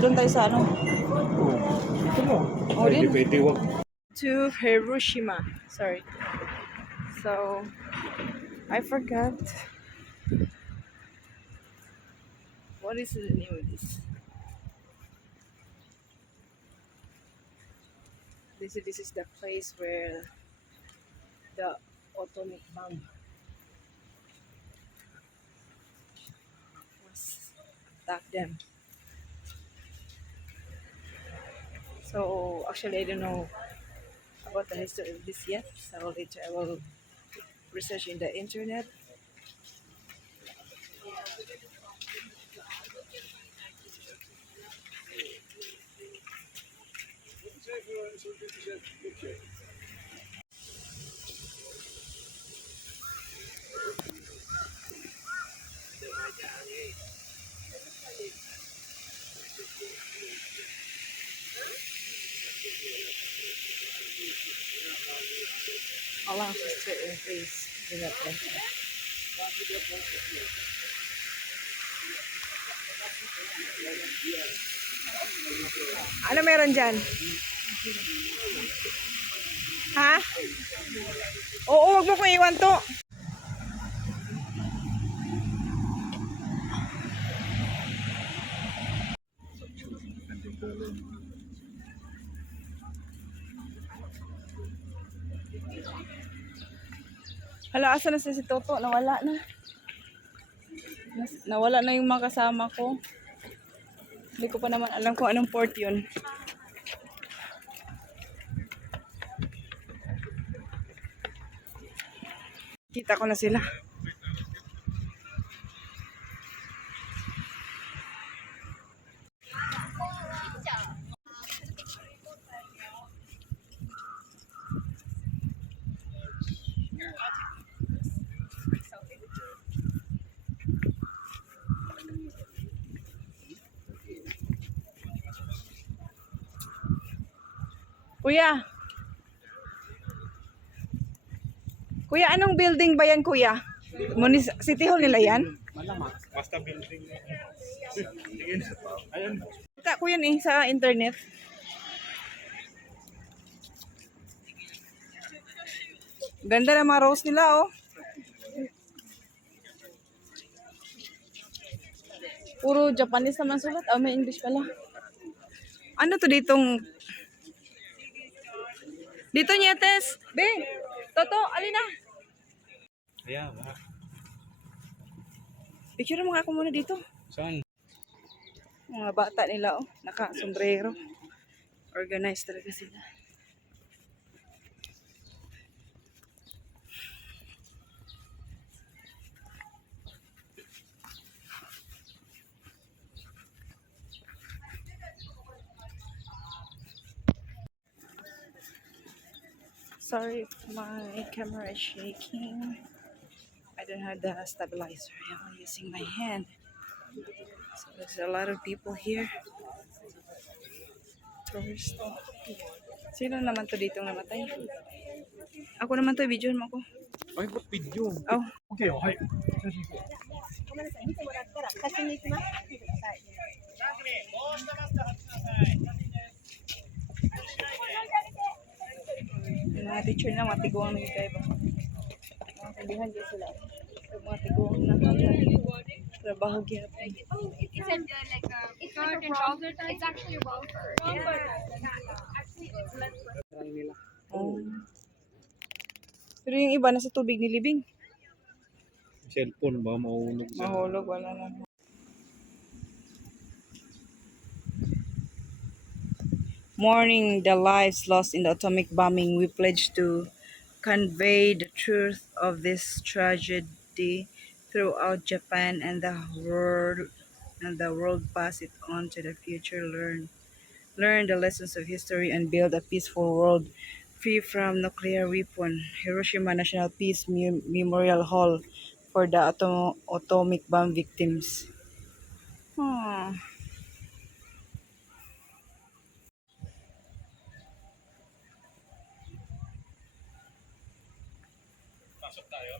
doon tayo sa ano. Oh, din. Pwede wag. To Hiroshima. Sorry. So, I forgot. What is the name of this? This is the place where the atomic bomb was attacked them. So actually I don't know about the history of this yet. So later I will research in the internet. Allah sister in place in that place. Ano meron dyan? Ha? Oo, wag mo ko iwan to. Hala, asa na si Toto? Nawala na. Nawala na yung mga kasama ko. Hindi ko pa naman alam kung anong port yun. Kita ko na sila. Kuya. Kuya, anong building ba yan, kuya? City Hall nila yan? Basta building. Ayun. Kita ko yan sa internet. Ganda na mga rose nila, oh. Puro Japanese naman sulat. Oh, may English pala. Ano to ditong... Dito, Nietes. Be, Toto, alina. Ayan. Picture mo nga ako muna dito. Saan? Mga bata nila, oh. Naka-sombrero. Organized talaga sila. Sorry if my camera is shaking. I don't have the stabilizer. I'm using my hand. So there's a lot of people here. Tourist. Sino naman to ditong namatay? Ako naman to, video mo ako. Ay, ba't video? Oh. Okay, okay. Mga teacher na, mga tiguang na kayo ba? Mga kaibigan dyan sila. Mga tiguang na trabaho gyapon. It's like a skirt and trouser type. It's actually a romper. Romper. Actually, it's less for Oh. Pero yung iba nasa tubig nilibing. Cellphone ba mahulog sa... Mahulog, wala na. Mourning the lives lost in the atomic bombing, we pledge to convey the truth of this tragedy throughout Japan and the world pass it on to the future. Learn the lessons of history and build a peaceful world free from nuclear weapon. Hiroshima National Peace Memorial Hall for the atomic bomb victims. Hmm. Pasok tayo.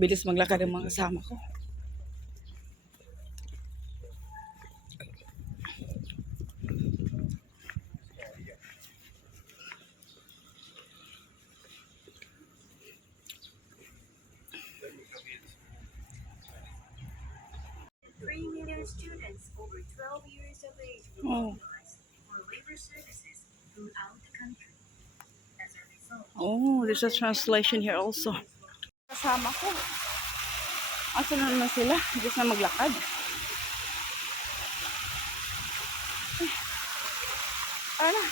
Bilis maglakad ng mga kasama ko. Three million students over 12 years of age will Oh. utilize for labor services throughout the country. As a result, Oh, there's a translation here also. Kasama ko. Asa na naman sila? Diyos na maglakad. Ano?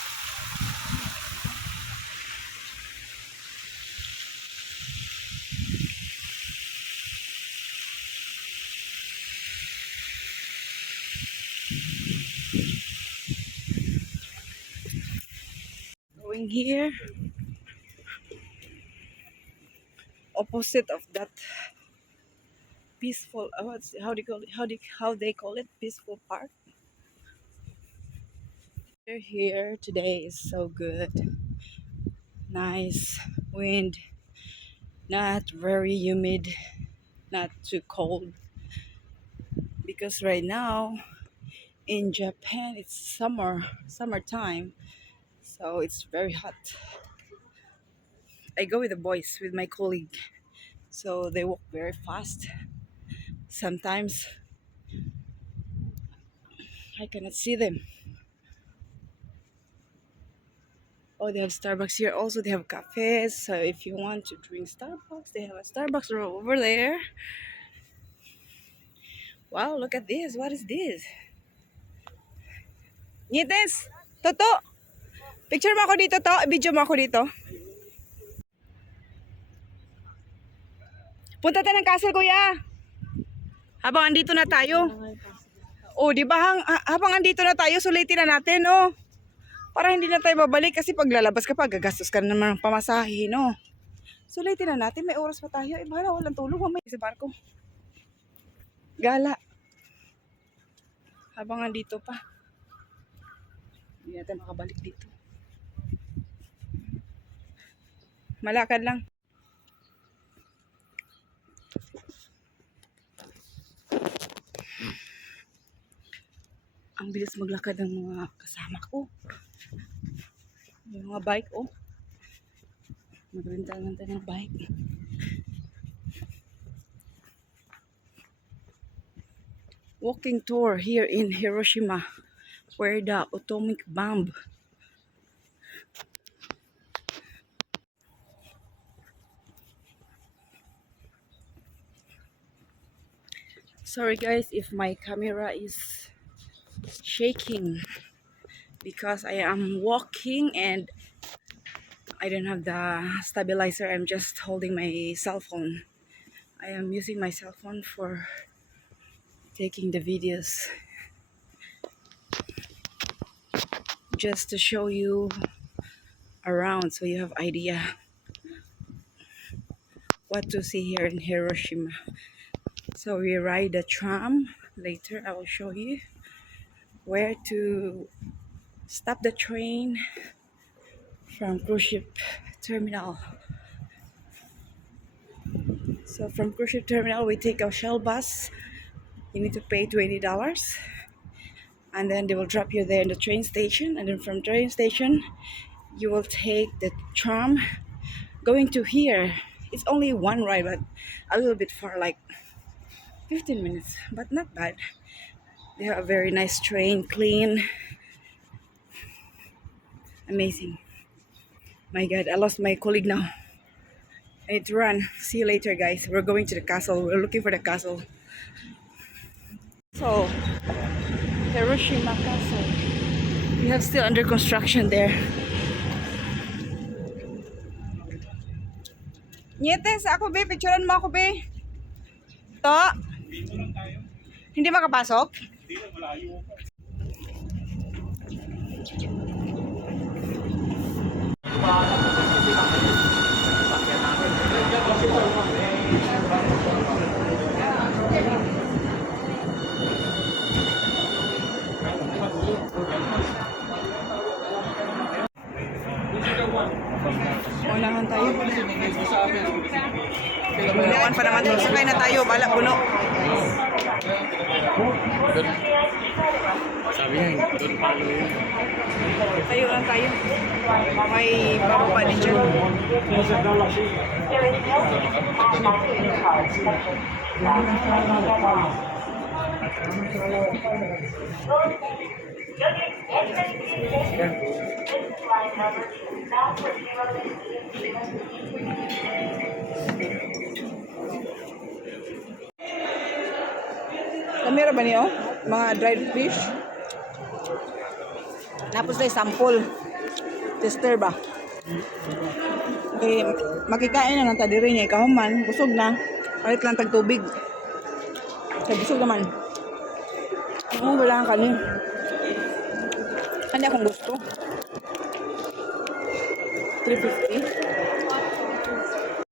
Going here. Opposite of that peaceful, how do you call it? How they call it? Peaceful park. Here today is so good. Nice wind, not very humid, not too cold. Because right now in Japan it's summertime, so it's very hot. I go with the boys, with my colleague, so they walk very fast. Sometimes I cannot see them. Oh, they have Starbucks here. Also, they have cafes. So if you want to drink Starbucks, they have a Starbucks over there. Wow, look at this. What is this? Ngites! Toto! Picture mo ako dito, to. Video mo ako dito. Punta tayo ng castle, kuya. Habang andito na tayo. Oh, di ba habang andito na tayo, sulitin na natin, oh. Para hindi na tayo babalik kasi pag lalabas ka pa, gagastos ka na naman ng pamasahe, no? Sulitin na natin, may oras pa tayo. Eh, bahala, walang tulog, mamaya sa barko. Gala. Habang andito pa. Hindi natin makabalik dito. Malakad lang. Ang bilis maglakad ng mga kasama ko. Yung mga bike, oh. Magbenta lang tayo ng bike. Walking tour here in Hiroshima, where the atomic bomb. Sorry guys if my camera is shaking because I am walking and I don't have the stabilizer. I'm just holding my cell phone. I am using my cell phone for taking the videos, just to show you around so you have idea what to see here in Hiroshima. So we ride the tram. Later I will show you where to stop the train from cruise ship terminal. So from cruise ship terminal we take a shell bus. You need to pay $20, and then they will drop you there in the train station, and then from train station you will take the tram going to here. It's only one ride but a little bit far, like 15 minutes, but not bad. They have a very nice train, clean, amazing. My God, I lost my colleague now. I need to run. See you later, guys. We're going to the castle. We're looking for the castle. So, Hiroshima Castle. We have still under construction there. Nyetes, ako be, picturean mo ako be. To. Hindi makapasok? Wala puno. Sabi niya, doon pa yun. Tayo lang tayo. May bababa din dyan. Kamera ba niyo? Mga dried fish. Tapos na sample. Tester ba? Okay, makikain na ng tadiri niya. Ikahuman, busog na. Palit lang tag tubig. Kaya busog naman. Oo, wala kang kanin. Kanya akong gusto. 350.